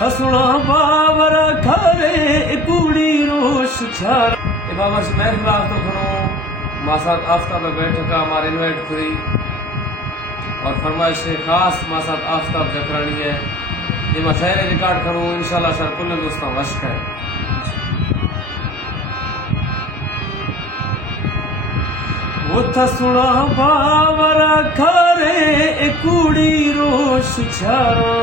हसुणा बावर खरे कूड़ी रोश छार ए बाबा से महफिल तो खनो मासात आफ्ताब बैठका हमारे इन्वाइट करी और फरमाइश खास मासात आफ्ताब जकरानी है ये मैं शायर रिकॉर्ड करूँ इंशाल्लाह सर कुल दोस्तों वश है सुना बावर खरे कूड़ी रोश छारा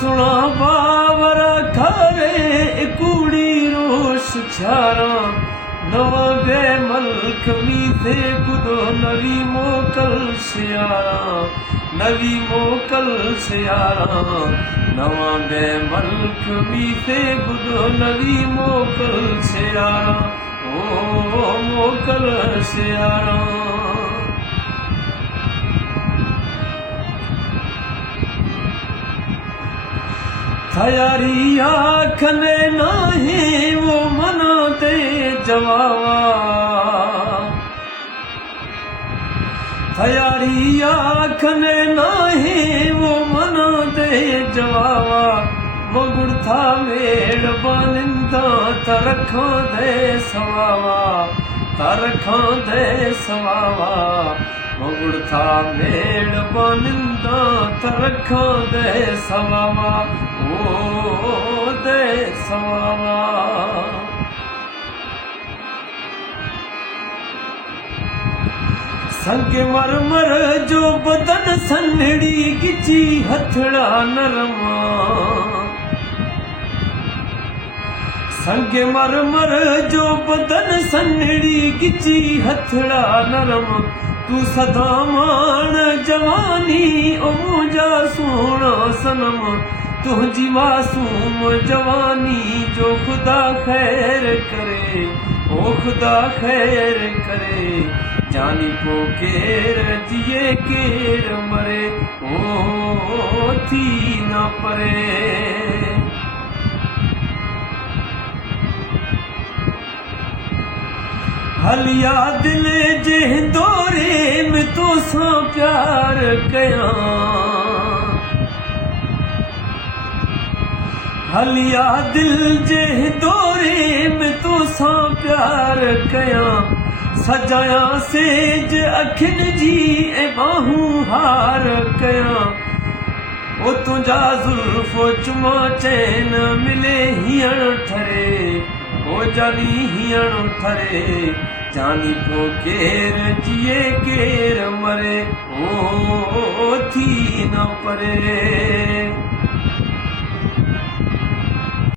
सुना बावर खरे कूड़ी रोश छारा नवा बे मल्क मीथे गुदो नवी मोकल सियारा नवी मोकल सियारा नवा बे मल्क मीथे गुदो नवी मोकल सियारा ओ मोकल सियारा थयारी आँख में नाही वो मना दे जवावा थयारी आँख में नाही वो मना दे जवावा मगुड़ था मेड़ बानिंदा तरखा दे सवावा तरखा दे सवावा मगुड़ था मेड़ बानिंदा तरखा दे सवावा ओ दे सवावा संग मरमर जो बदन सन्हड़ी गिची हथड़ा नरमा संग मरमर जो बदन सन्हड़ी गिची हथड़ा नरम तू सदा मान जवानी ओ मुझा सोना सनम तुझी मासूम जवानी जो खुदा खैर करे ओ खुदा खैर करे जानी को केर जिए केर मरे ओ थी न परे हलिया दिल जे दौरे में तो सा प्यार कया हलिया दिल जे दौरे में तो सा प्यार कया सजाया सेज अखिन जी ए बाहूं हार कया ओ तुझा जुल्फो चुमा चैन मिले हियण ठरे ओ जानी हियण ठरे जानी को केर जिए केर मरे ओ थी न परे